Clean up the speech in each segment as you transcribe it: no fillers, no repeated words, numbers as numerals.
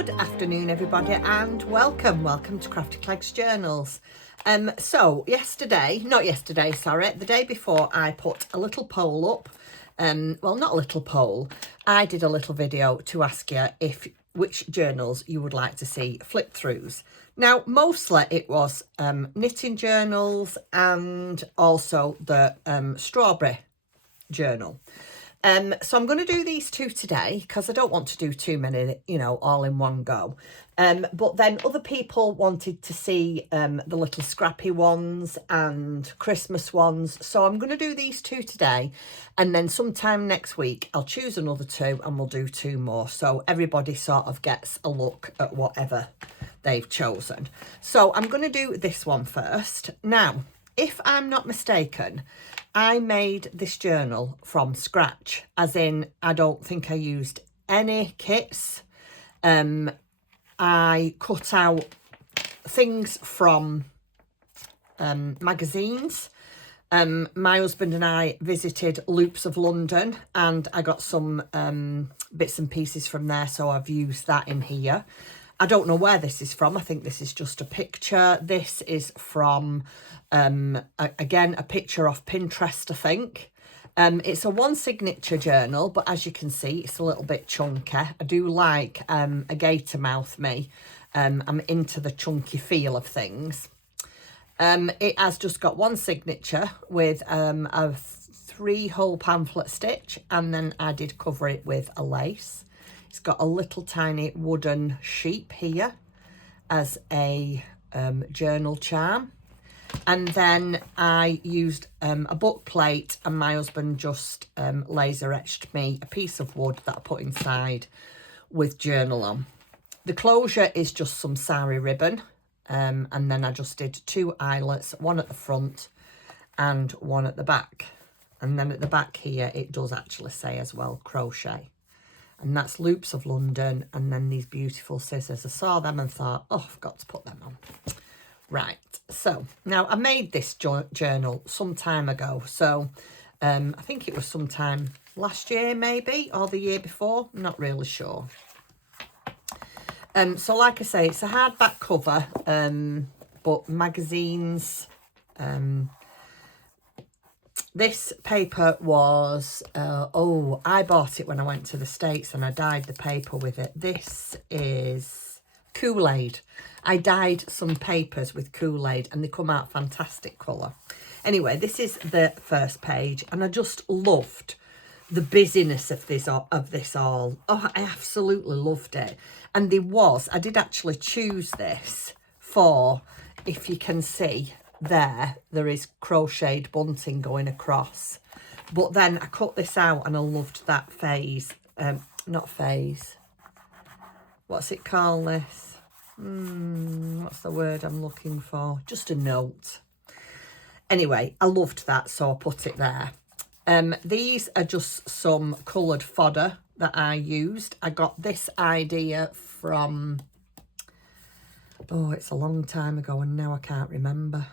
Good afternoon, everybody, and welcome to Crafty Clegg's Journals. So the day before, I put a little poll up. Well, not a little poll. I did a little video to ask you which journals you would like to see flip throughs. Now, mostly it was knitting journals and also the strawberry journal. So I'm going to do these two today because I don't want to do too many, all in one go. But then other people wanted to see the little scrappy ones and Christmas ones. So I'm going to do these two today. And then sometime next week, I'll choose another two and we'll do two more. So everybody sort of gets a look at whatever they've chosen. So I'm going to do this one first. Now, if I'm not mistaken, I made this journal from scratch, as in I don't think I used any kits. I cut out things from magazines. My husband and I visited Loops of London and I got some bits and pieces from there, so I've used that in here. I don't know where this is from. I think this is just a picture. This is from, again, a picture off Pinterest, I think. It's a one signature journal, but as you can see, it's a little bit chunky. I do like a gator mouth, me. I'm into the chunky feel of things. It has just got one signature with a 3-hole pamphlet stitch, and then I did cover it with a lace. It's got a little tiny wooden sheep here as a journal charm. And then I used a book plate, and my husband just laser etched me a piece of wood that I put inside with journal on. The closure is just some sari ribbon. And then I just did 2 eyelets, one at the front and one at the back. And then at the back here, it does actually say as well, crochet. And that's Loops of London, and then these beautiful scissors. I saw them and thought, oh, I've got to put them on. Right, so now I made this journal some time ago. So I think it was sometime last year maybe, or the year before. I'm not really sure. So like I say, it's a hardback cover, but magazines. This paper was, I bought it when I went to the States and I dyed the paper with it. This is Kool-Aid. I dyed some papers with Kool-Aid and they come out fantastic colour. Anyway, this is the first page and I just loved the busyness of this all. Oh, I absolutely loved it. And I did actually choose this for, if you can see, there is crocheted bunting going across, but then I cut this out and I loved that what's it called, this what's the word I'm looking for, just a note. Anyway, I loved that, so I put it there. These are just some coloured fodder that I used. I got this idea from, it's a long time ago and now I can't remember.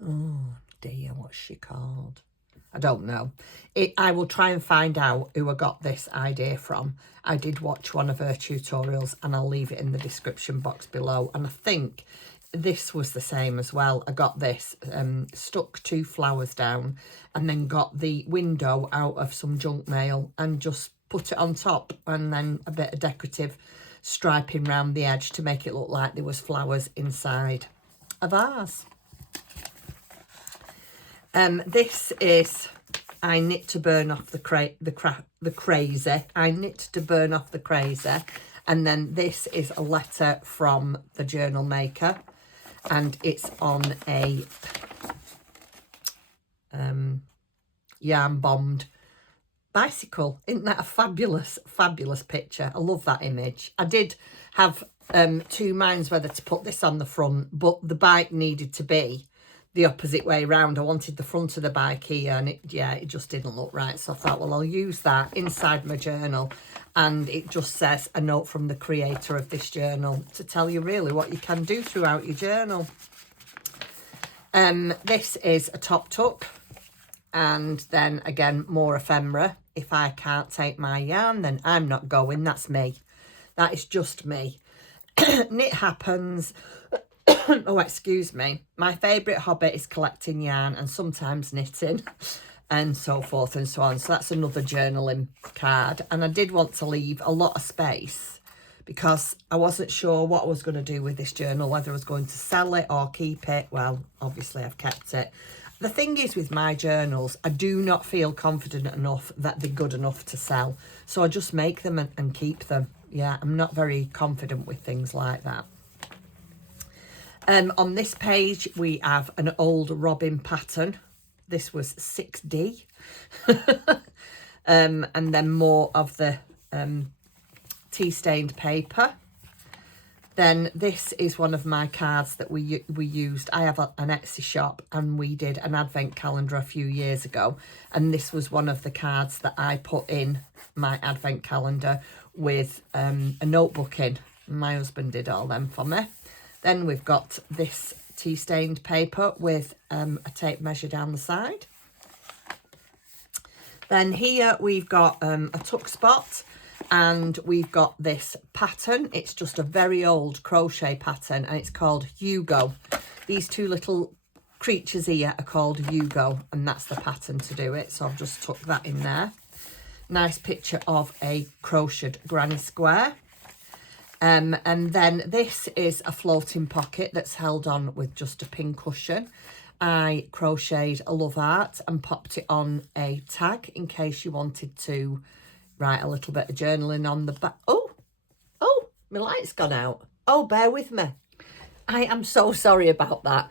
Oh dear, what's she called? I don't know. I will try and find out who I got this idea from. I did watch one of her tutorials and I'll leave it in the description box below. And I think this was the same as well. I got this, stuck 2 flowers down and then got the window out of some junk mail and just put it on top, and then a bit of decorative striping round the edge to make it look like there was flowers inside a vase. This is I knit to burn off the crazy. I knit to burn off the crazy. And then this is a letter from the journal maker, and it's on a yarn bombed bicycle. Isn't that a fabulous picture? I love that image. I did have 2 minds whether to put this on the front, but the bike needed to be the opposite way round. I wanted the front of the bike here, and it just didn't look right. So I thought, well, I'll use that inside my journal, and it just says a note from the creator of this journal to tell you really what you can do throughout your journal. This is a top tuck, and then again more ephemera. If I can't take my yarn, then I'm not going. That's me. That is just me. Knit happens. Oh, excuse me. My favourite hobby is collecting yarn and sometimes knitting and so forth and so on. So that's another journaling card. And I did want to leave a lot of space because I wasn't sure what I was going to do with this journal, whether I was going to sell it or keep it. Well, obviously I've kept it. The thing is with my journals, I do not feel confident enough that they're good enough to sell. So I just make them and keep them. Yeah, I'm not very confident with things like that. On this page, we have an old robin pattern. This was 6D. And then more of the tea-stained paper. Then this is one of my cards that we used. I have an Etsy shop and we did an advent calendar a few years ago. And this was one of the cards that I put in my advent calendar with a notebook in. My husband did all them for me. Then we've got this tea-stained paper with a tape measure down the side. Then here we've got a tuck spot and we've got this pattern. It's just a very old crochet pattern and it's called Hugo. These two little creatures here are called Hugo and that's the pattern to do it. So I've just tucked that in there. Nice picture of a crocheted granny square. And then this is a floating pocket that's held on with just a pin cushion. I crocheted a love art and popped it on a tag in case you wanted to write a little bit of journaling on the back. Oh, my light's gone out. Oh, bear with me. I am so sorry about that.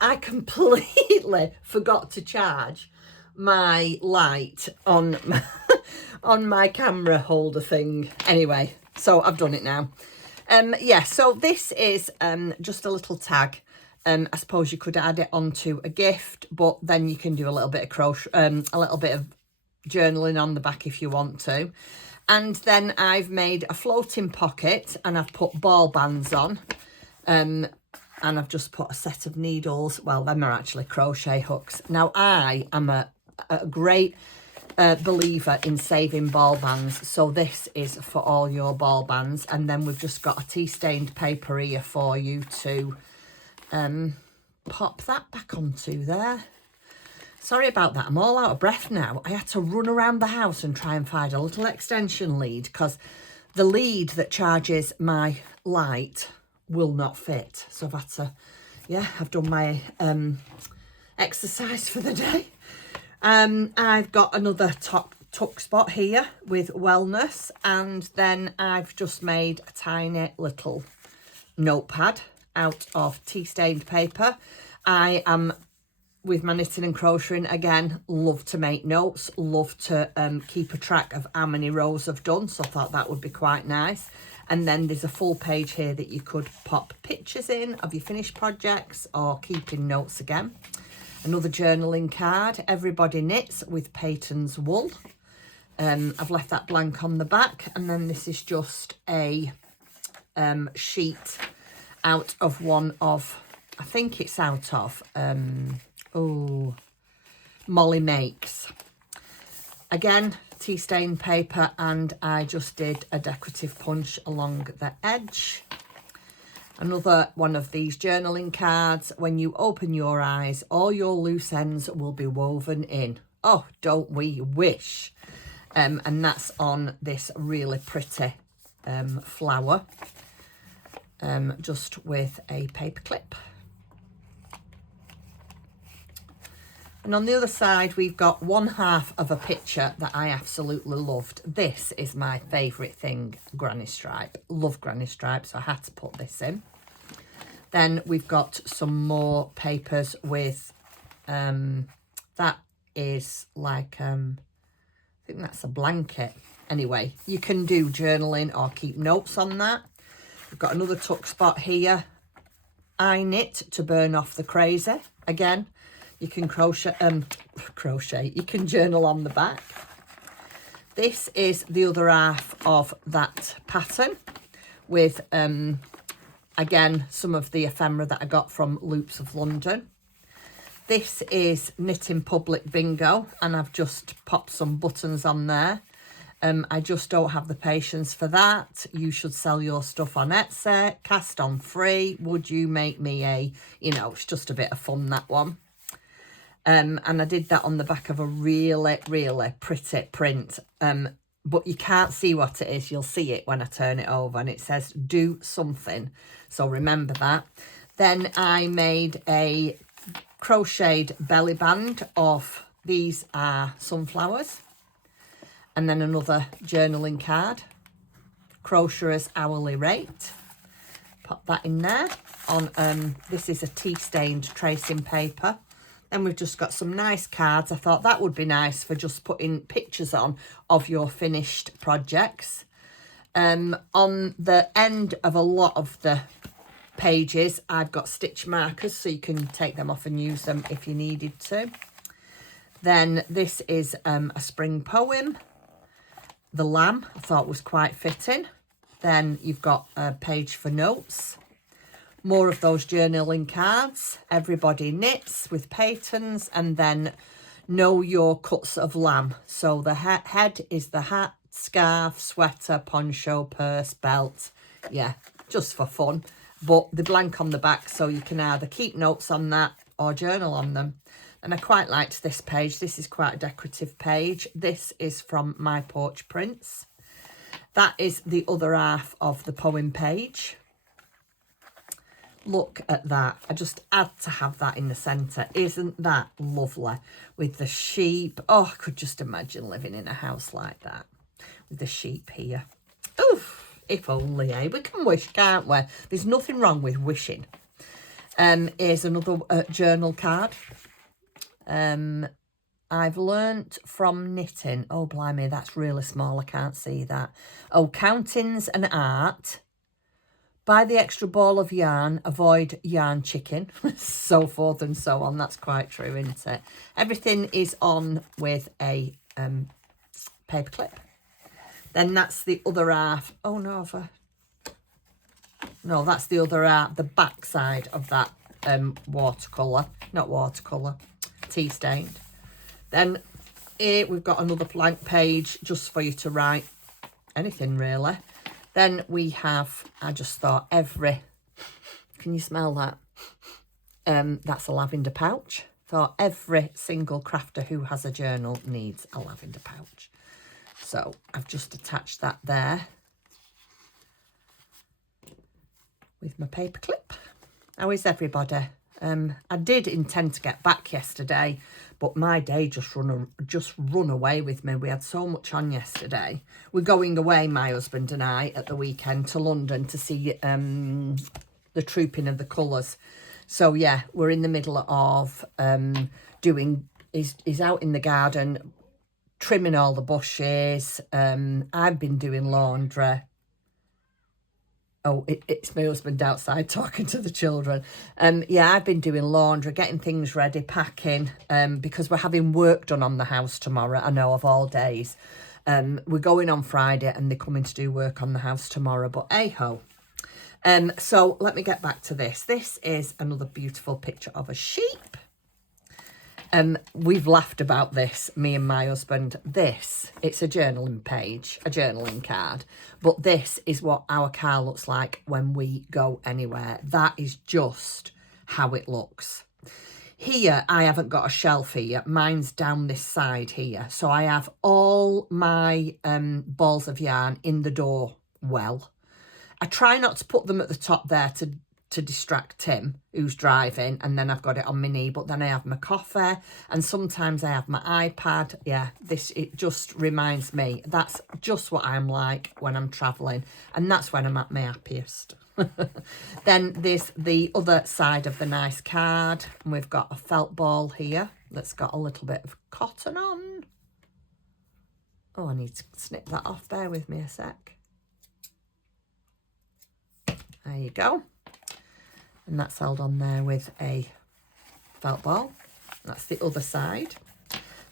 I completely forgot to charge my light on my camera holder thing. Anyway, so I've done it now. Yeah, so this is just a little tag. I suppose you could add it onto a gift, but then you can do a little bit of crochet, a little bit of journaling on the back if you want to. And then I've made a floating pocket and I've put ball bands on. And I've just put a set of needles. Well, them are actually crochet hooks. Now, I am a great believer in saving ball bands, so this is for all your ball bands. And then we've just got a tea-stained paper here for you to pop that back onto there. Sorry about that, I'm all out of breath now. I had to run around the house and try and find a little extension lead because the lead that charges my light will not fit. So I've had to, yeah, I've done my exercise for the day. I've got another tuck spot here with wellness, and then I've just made a tiny little notepad out of tea-stained paper. I am, with my knitting and crocheting, again, love to make notes, love to keep a track of how many rows I've done, so I thought that would be quite nice. And then there's a full page here that you could pop pictures in of your finished projects or keep in notes again. Another journaling card, Everybody Knits with Peyton's Wool. I've left that blank on the back. And then this is just a sheet out of one of, I think it's out of, Molly Makes. Again, tea-stained paper, and I just did a decorative punch along the edge. Another one of these journaling cards. When you open your eyes, all your loose ends will be woven in. Oh, don't we wish? And that's on this really pretty flower, just with a paper clip. And on the other side, we've got one half of a picture that I absolutely loved. This is my favourite thing, granny stripe. Love granny stripe, so I had to put this in. Then we've got some more papers with, that is like, I think that's a blanket. Anyway, you can do journaling or keep notes on that. We've got another tuck spot here. I knit to burn off the crazy. Again, you can you can journal on the back. This is the other half of that pattern with, again, some of the ephemera that I got from Loops of London. This is Knit in Public Bingo, and I've just popped some buttons on there. I just don't have the patience for that. You should sell your stuff on Etsy, cast on free. Would you make me a, you know, it's just a bit of fun, that one. And I did that on the back of a really, really pretty print. But you can't see what it is. You'll see it when I turn it over, and it says do something. So remember that. Then I made a crocheted belly band of, these are sunflowers. And then another journaling card, crocheter's hourly rate. Pop that in there on, this is a tea stained tracing paper. Then we've just got some nice cards. I thought that would be nice for just putting pictures on of your finished projects. On the end of a lot of the pages, I've got stitch markers, so you can take them off and use them if you needed to. Then this is a spring poem. The lamb, I thought was quite fitting. Then you've got a page for notes. More of those journaling cards. Everybody knits with patterns. And then know your cuts of lamb. So the head is the hat, scarf, sweater, poncho, purse, belt. Yeah, just for fun. But the blank on the back, so you can either keep notes on that or journal on them. And I quite liked this page. This is quite a decorative page. This is from My Porch Prints. That is the other half of the poem page. Look at that. I just had to have that in the centre. Isn't that lovely? With the sheep. Oh, I could just imagine living in a house like that. With the sheep here. Oof, if only, eh? We can wish, can't we? There's nothing wrong with wishing. Here's another journal card. I've learnt from knitting. Oh, blimey, that's really small. I can't see that. Oh, countings and art. Buy the extra ball of yarn. Avoid yarn chicken. So forth and so on. That's quite true, isn't it? Everything is on with a paper clip. Then that's the other half. Oh, no. No, that's the other half. The back side of that watercolour. Not watercolour. Tea stained. Then here we've got another blank page just for you to write anything really. Then we have, I just thought can you smell that? That's a lavender pouch. Thought every single crafter who has a journal needs a lavender pouch. So I've just attached that there with my paper clip. How is everybody? I did intend to get back yesterday, but my day just run away with me. We had so much on yesterday. We're going away, my husband and I, at the weekend to London to see the Trooping of the Colours. So yeah, we're in the middle of he's out in the garden trimming all the bushes. I've been doing laundry. Oh, it's my husband outside talking to the children. Yeah, I've been doing laundry, getting things ready, packing, because we're having work done on the house tomorrow, I know, of all days. We're going on Friday and they're coming to do work on the house tomorrow, but hey-ho. So let me get back to this. This is another beautiful picture of a sheep. We've laughed about this, me and my husband. It's a journaling page, a journaling card. But this is what our car looks like when we go anywhere. That is just how it looks. Here, I haven't got a shelf here. Mine's down this side here. So I have all my balls of yarn in the door well. I try not to put them at the top there to distract Tim, who's driving, and then I've got it on my knee, but then I have my coffee and sometimes I have my iPad. Yeah, it just reminds me that's just what I'm like when I'm traveling, and that's when I'm at my happiest. Then there's the other side of the nice card, and we've got a felt ball here that's got a little bit of cotton on. Oh, I need to snip that off. Bear with me a sec. There you go. And that's held on there with a felt ball. That's the other side.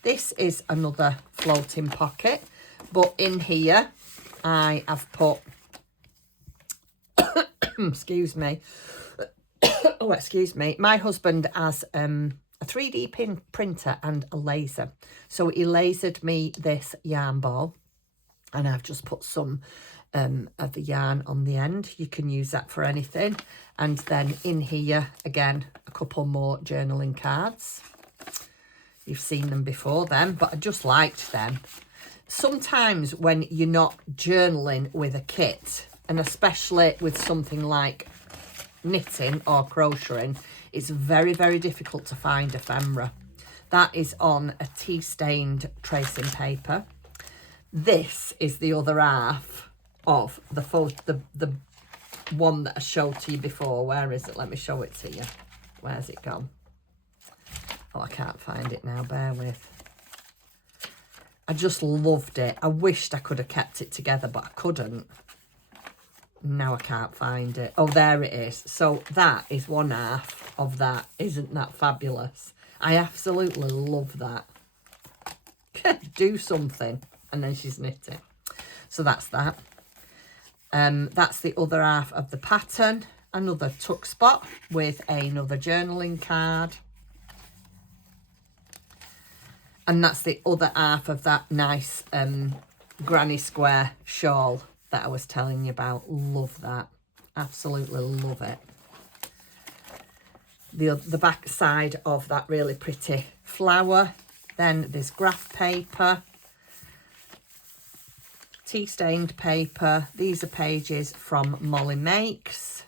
This is another floating pocket, but in here I have put, excuse me, oh, excuse me, my husband has a 3D printer and a laser. So he lasered me this yarn ball. And I've just put some of the yarn on the end. You can use that for anything. And then in here, again, a couple more journaling cards. You've seen them before then, but I just liked them. Sometimes when you're not journaling with a kit, and especially with something like knitting or crocheting, it's very, very difficult to find ephemera. That is on a tea-stained tracing paper. This is the other half of the one that I showed to you before. Where is it? Let me show it to you. Where's it gone? Oh, I can't find it now. Bear with. I just loved it. I wished I could have kept it together, but I couldn't. Now I can't find it. Oh, there it is. So that is one half of that. Isn't that fabulous? I absolutely love that. Do something. And then she's knitting. So that's that. That's the other half of the pattern. Another tuck spot with another journaling card. And that's the other half of that nice granny square shawl that I was telling you about. Love that. Absolutely love it. The back side of that really pretty flower. Then there's graph paper. Tea-stained paper. These are pages from Molly Makes.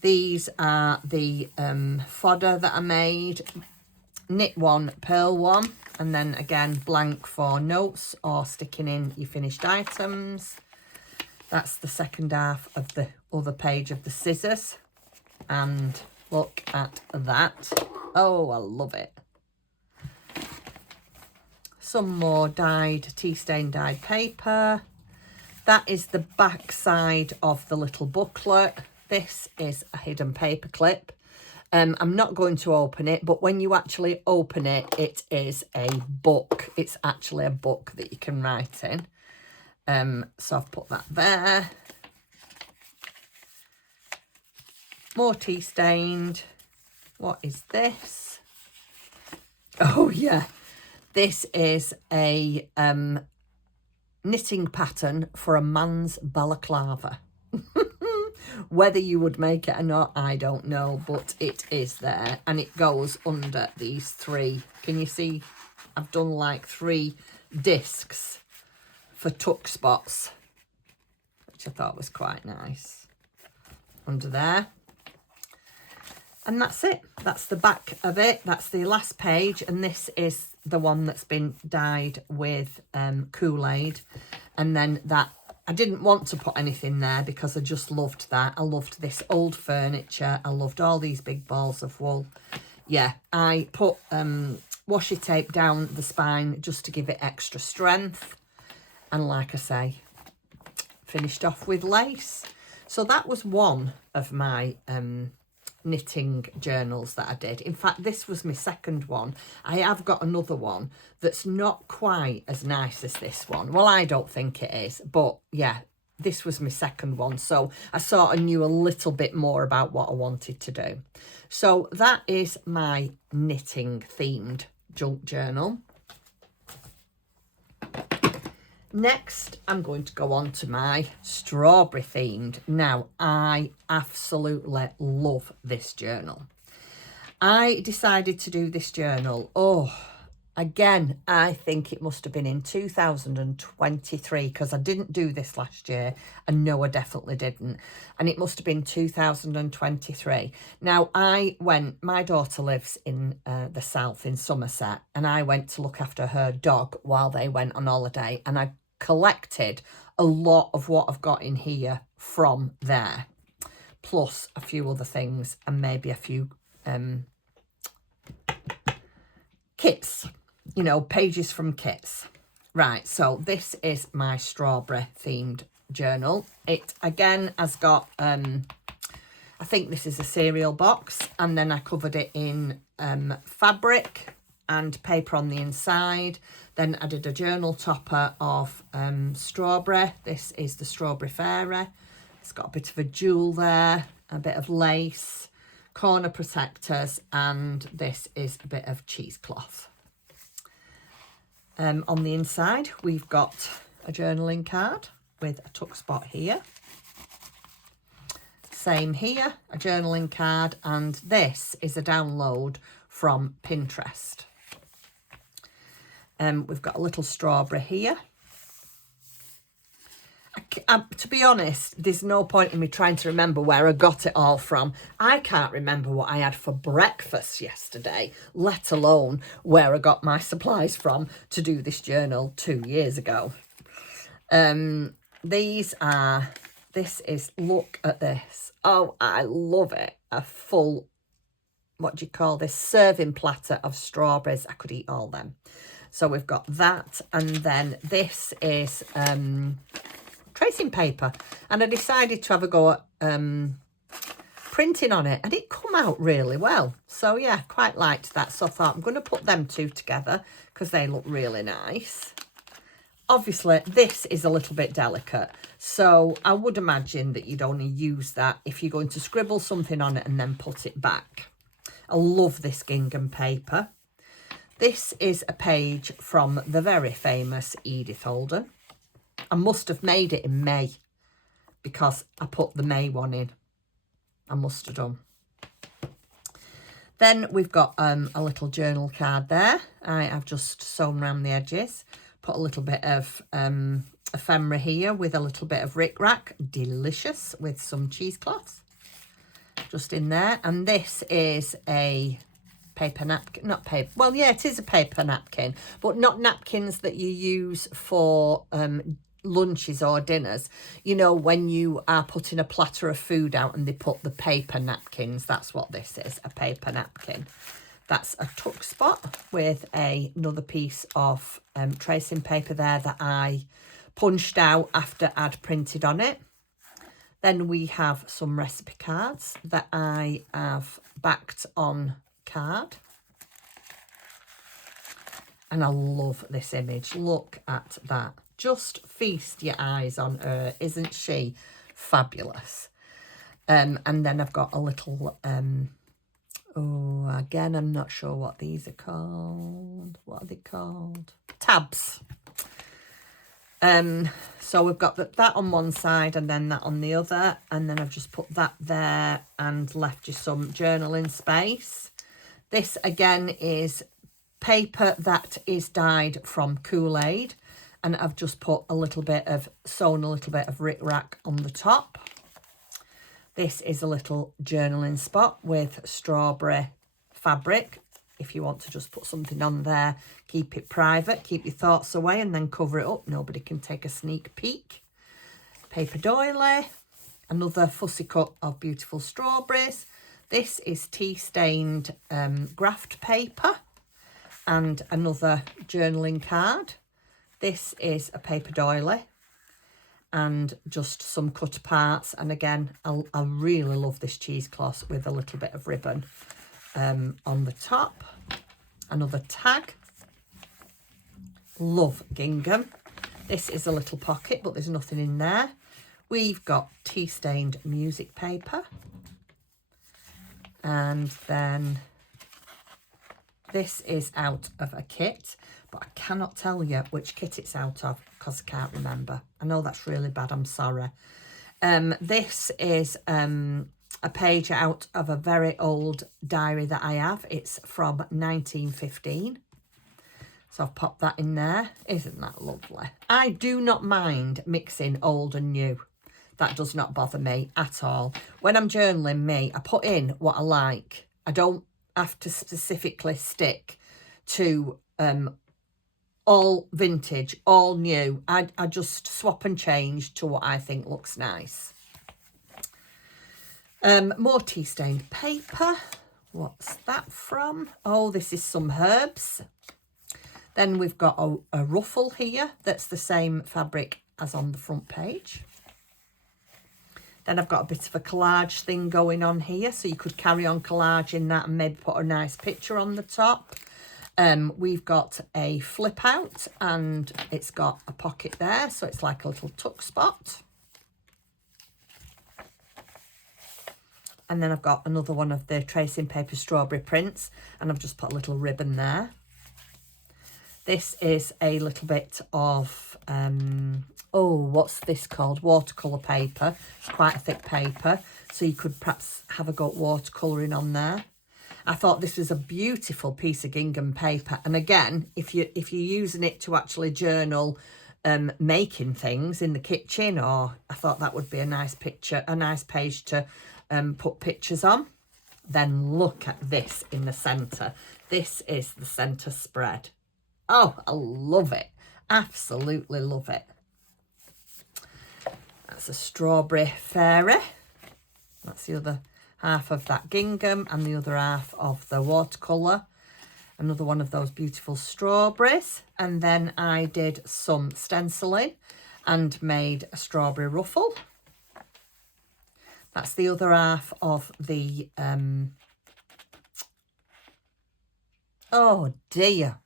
These are the fodder that I made. Knit one, purl one, and then again blank for notes or sticking in your finished items. That's the second half of the other page of the scissors. And look at that. Oh, I love it. Some more dyed, tea-stained dyed paper. That is the back side of the little booklet. This is a hidden paper clip. I'm not going to open it, but when you actually open it, it is a book. It's actually a book that you can write in. So I've put that there. More tea-stained. What is this? Oh, yeah. This is a knitting pattern for a man's balaclava. Whether you would make it or not, I don't know, but it is there. And it goes under these three. Can you see? I've done like 3 discs for tuck spots, which I thought was quite nice. Under there. And that's it. That's the back of it. That's the last page. And this is the one that's been dyed with Kool-Aid. And then that, I didn't want to put anything there because I just loved that. I loved this old furniture. I loved all these big balls of wool. Yeah, I put washi tape down the spine just to give it extra strength. And like I say, finished off with lace. So that was one of my knitting journals that I did. In fact, this was my second one. I have got another one that's not quite as nice as this one. Well, I don't think it is, but yeah, this was my second one. So I sort of knew a little bit more about what I wanted to do. So that is my knitting themed junk journal. Next, I'm going to go on to my strawberry themed. Now, I absolutely love this journal. I decided to do this journal, again, I think it must have been in 2023 because I didn't do this last year. And no, I definitely didn't. And it must have been 2023. Now, my daughter lives in the south in Somerset, and I went to look after her dog while they went on holiday, and I collected a lot of what I've got in here from there, plus a few other things and maybe a few kits, you know, pages from kits. Right, so this is my strawberry themed journal. It again has got I think this is a cereal box, and then I covered it in fabric and paper on the inside. Then I did a journal topper of strawberry. This is the Strawberry Fairy. It's got a bit of a jewel there, a bit of lace, corner protectors, and this is a bit of cheesecloth. On the inside, we've got a journaling card with a tuck spot here. Same here, a journaling card, and this is a download from Pinterest. We've got a little strawberry here. To be honest, there's no point in me trying to remember where I got it all from. I can't remember what I had for breakfast yesterday, let alone where I got my supplies from to do this journal 2 years ago. This is, look at this. Oh, I love it. A full, what do you call this, serving platter of strawberries. I could eat all them. So we've got that, and then this is tracing paper, and I decided to have a go at printing on it, and it come out really well. So yeah, quite liked that. So I thought I'm going to put them two together because they look really nice. Obviously, this is a little bit delicate, so I would imagine that you'd only use that if you're going to scribble something on it and then put it back. I love this gingham paper. This is a page from the very famous Edith Holden. I must have made it in May because I put the May one in. I must have done. Then we've got a little journal card there. I have just sewn around the edges. Put a little bit of ephemera here with a little bit of rickrack. Delicious, with some cheesecloth just in there. And this is a paper napkin, not paper, well, yeah, it is a paper napkin, but not napkins that you use for lunches or dinners. You know, when you are putting a platter of food out and they put the paper napkins, that's what this is, a paper napkin. That's a tuck spot with another piece of tracing paper there that I punched out after I'd printed on it. Then we have some recipe cards that I have backed on card. And I love this image. Look at that. Just feast your eyes on her. Isn't she fabulous? And then I've got a little, oh, again, I'm not sure what these are called. What are they called? Tabs. So we've got that on one side and then that on the other. And then I've just put that there and left you some journaling space. This, again, is paper that is dyed from Kool-Aid, and I've just put a little bit of, sewn a little bit of rickrack on the top. This is a little journaling spot with strawberry fabric. If you want to just put something on there, keep it private, keep your thoughts away, and then cover it up. Nobody can take a sneak peek. Paper doily, another fussy cut of beautiful strawberries. This is tea-stained graft paper and another journaling card. This is a paper doily and just some cut parts. And again, I really love this cheesecloth with a little bit of ribbon on the top. Another tag. Love gingham. This is a little pocket, but there's nothing in there. We've got tea-stained music paper. And then this is out of a kit, but I cannot tell you which kit it's out of because I can't remember. I know that's really bad, I'm sorry. This is a page out of a very old diary that I have. It's from 1915. So I've popped that in there. Isn't that lovely? I do not mind mixing old and new. That does not bother me at all. When I'm journaling, I put in what I like. I don't have to specifically stick to all vintage, all new. I just swap and change to what I think looks nice. More tea-stained paper. What's that from? Oh, this is some herbs. Then we've got a ruffle here that's the same fabric as on the front page. Then I've got a bit of a collage thing going on here, so you could carry on collaging that and maybe put a nice picture on the top. We've got a flip out and it's got a pocket there, so it's like a little tuck spot. And then I've got another one of the tracing paper strawberry prints, and I've just put a little ribbon there. This is a little bit of, oh, what's this called? Watercolour paper. It's quite a thick paper, so you could perhaps have a go at watercolouring on there. I thought this was a beautiful piece of gingham paper. And again, if you're using it to actually journal making things in the kitchen, or I thought that would be a nice picture, a nice page to put pictures on. Then look at this in the centre. This is the centre spread. Oh, I love it. Absolutely love it. That's a strawberry fairy. That's the other half of that gingham and the other half of the watercolour. Another one of those beautiful strawberries. And then I did some stenciling and made a strawberry ruffle. That's the other half of the, oh dear.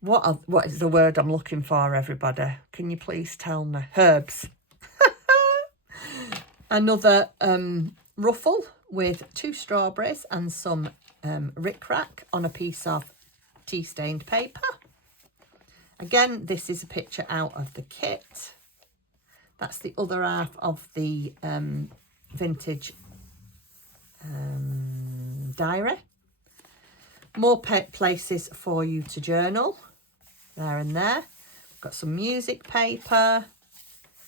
What is the word I'm looking for, everybody? Can you please tell me? Herbs. Another ruffle with 2 strawberries and some rickrack on a piece of tea stained paper. Again, this is a picture out of the kit. That's the other half of the vintage diary. More places for you to journal, there and there. We've got some music paper,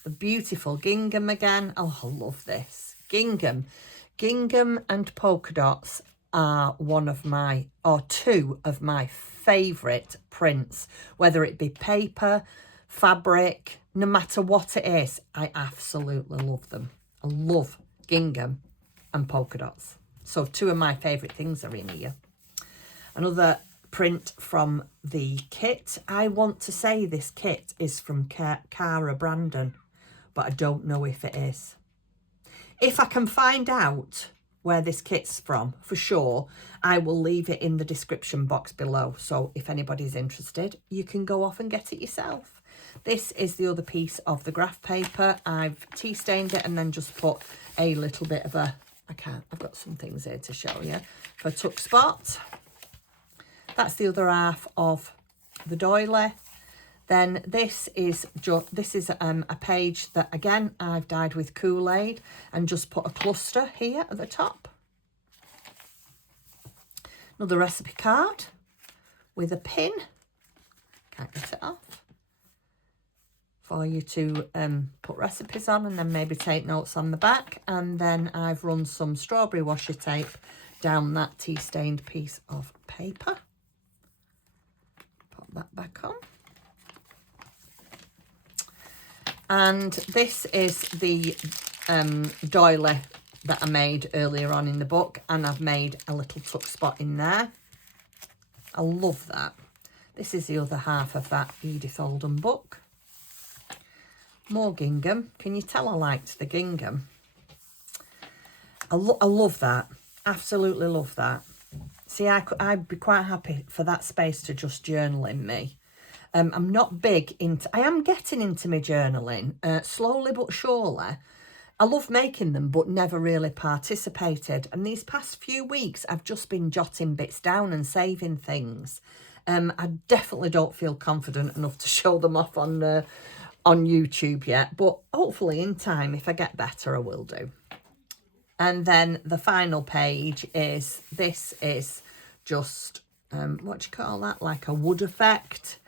the beautiful gingham again. Oh, I love this. Gingham and polka dots are one of my, or 2 of my favourite prints, whether it be paper, fabric, no matter what it is. I absolutely love them. I love gingham and polka dots. So 2 of my favourite things are in here. Another print from the kit. I want to say this kit is from Cara Brandon, but I don't know if it is. If I can find out where this kit's from, for sure, I will leave it in the description box below. So if anybody's interested, you can go off and get it yourself. This is the other piece of the graph paper. I've tea stained it and then just put a little bit of a, I've got some things here to show you, for tuck spot. That's the other half of the doily. Then this is a page that, again, I've dyed with Kool-Aid and just put a cluster here at the top. Another recipe card with a pin. Can't get it off. For you to put recipes on and then maybe take notes on the back. And then I've run some strawberry washi tape down that tea-stained piece of paper. Pop that back on. And this is the doily that I made earlier on in the book, and I've made a little tuck spot in there. I love that. This is the other half of that Edith Oldham book. More gingham. Can you tell I liked the gingham? I love that. Absolutely love that. See, I'd be quite happy for that space to just journal in me. I'm not big into, I am getting into my journaling, slowly but surely. I love making them, but never really participated. And these past few weeks, I've just been jotting bits down and saving things. I definitely don't feel confident enough to show them off on YouTube yet, but hopefully in time, if I get better, I will do. And then the final page is, this is just, what do you call that? Like a wood effect.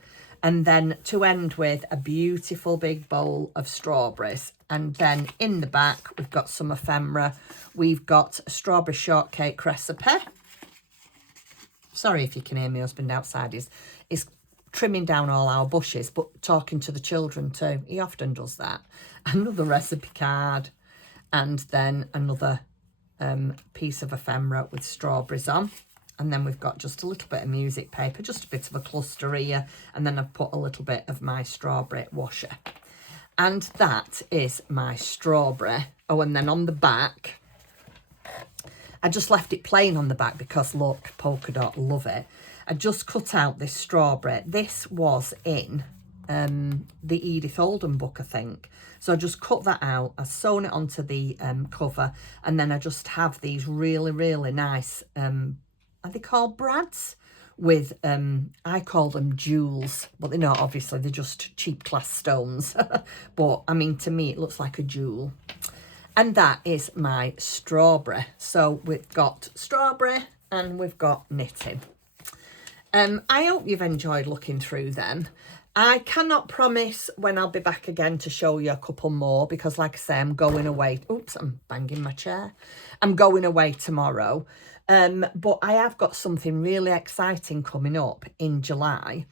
And then to end with a beautiful big bowl of strawberries. And then in the back, we've got some ephemera. We've got a strawberry shortcake recipe. Sorry if you can hear my husband outside. He's trimming down all our bushes, but talking to the children too. He often does that. Another recipe card. And then another piece of ephemera with strawberries on. And then we've got just a little bit of music paper, just a bit of a cluster here. And then I've put a little bit of my strawberry washer. And that is my strawberry. Oh, and then on the back, I just left it plain on the back because, look, polka dot, love it. I just cut out this strawberry. This was in the Edith Oldham book, I think. So I just cut that out. I sewn it onto the cover. And then I just have these really, really nice... are they called brads? with, I call them jewels, but they're not, obviously, they're just cheap class stones. But, I mean, to me, it looks like a jewel. And that is my strawberry. So we've got strawberry and we've got knitting. I hope you've enjoyed looking through them. I cannot promise when I'll be back again to show you a couple more because, like I say, I'm going away. Oops, I'm banging my chair. I'm going away tomorrow. But I have got something really exciting coming up in July.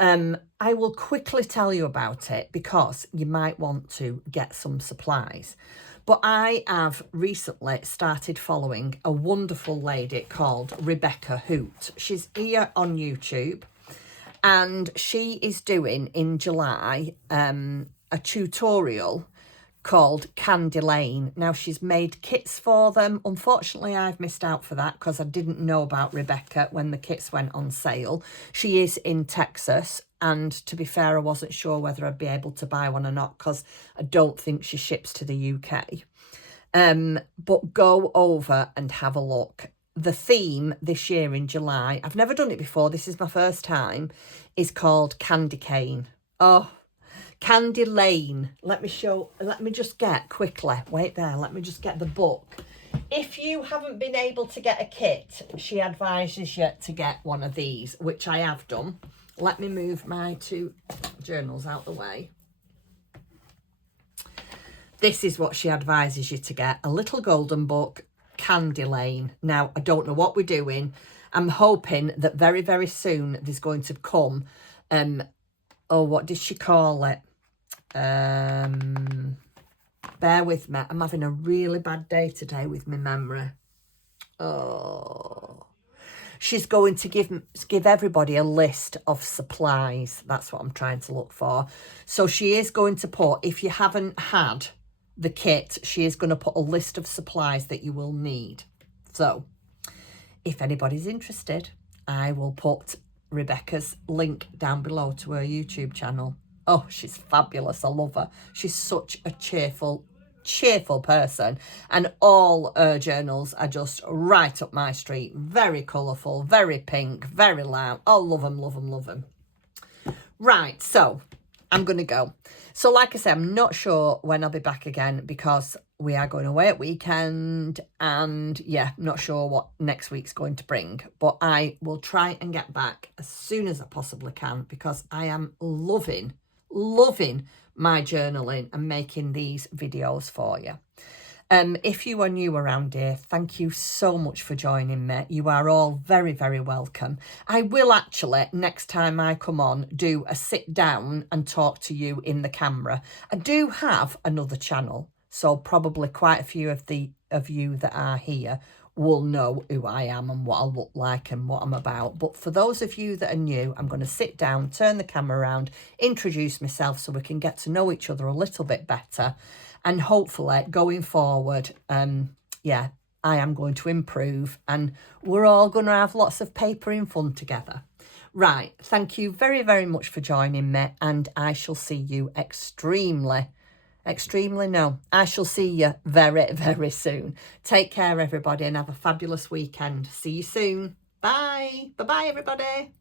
I will quickly tell you about it because you might want to get some supplies. But I have recently started following a wonderful lady called Rebecca Hoot. She's here on YouTube. And she is doing in July a tutorial called Candy Lane. Now, she's made kits for them. Unfortunately, I've missed out for that because I didn't know about Rebecca when the kits went on sale. She is in Texas. And to be fair, I wasn't sure whether I'd be able to buy one or not because I don't think she ships to the UK. But go over and have a look. The theme this year in July, I've never done it before, this is my first time, is called Candy Cane. Oh, Candy Lane. Let me just get quickly, wait there, let me just get the book. If you haven't been able to get a kit, she advises you to get one of these, which I have done. Let me move my two journals out the way. This is what she advises you to get, a little golden book, Candy Lane. Now, I don't know what we're doing. I'm hoping that very, very soon there's going to come, oh, what did she call it? Bear with me. I'm having a really bad day today with my memory. Oh. She's going to give everybody a list of supplies. That's what I'm trying to look for. So she is going to put, if you haven't had the kit, she is going to put a list of supplies that you will need. So if anybody's interested, I will put Rebecca's link down below to her YouTube channel. Oh, she's fabulous. I love her. She's such a cheerful person, and all her journals are just right up my street. Very colourful, very pink, very loud. Oh, love them, love them, love them. Right, so I'm going to go. So like I said, I'm not sure when I'll be back again because we are going away at weekend and yeah, not sure what next week's going to bring. But I will try and get back as soon as I possibly can because I am loving my journaling and making these videos for you. If you are new around here, thank you so much for joining me. You are all very, very welcome. I will actually, next time I come on, do a sit down and talk to you in the camera. I do have another channel, so probably quite a few of you that are here will know who I am and what I look like and what I'm about. But for those of you that are new, I'm going to sit down, turn the camera around, introduce myself so we can get to know each other a little bit better. And hopefully going forward, yeah, I am going to improve and we're all going to have lots of papering fun together. Right, thank you very, very much for joining me and I shall see you I shall see you very, very soon. Take care, everybody, and have a fabulous weekend. See you soon. Bye. Bye-bye, everybody.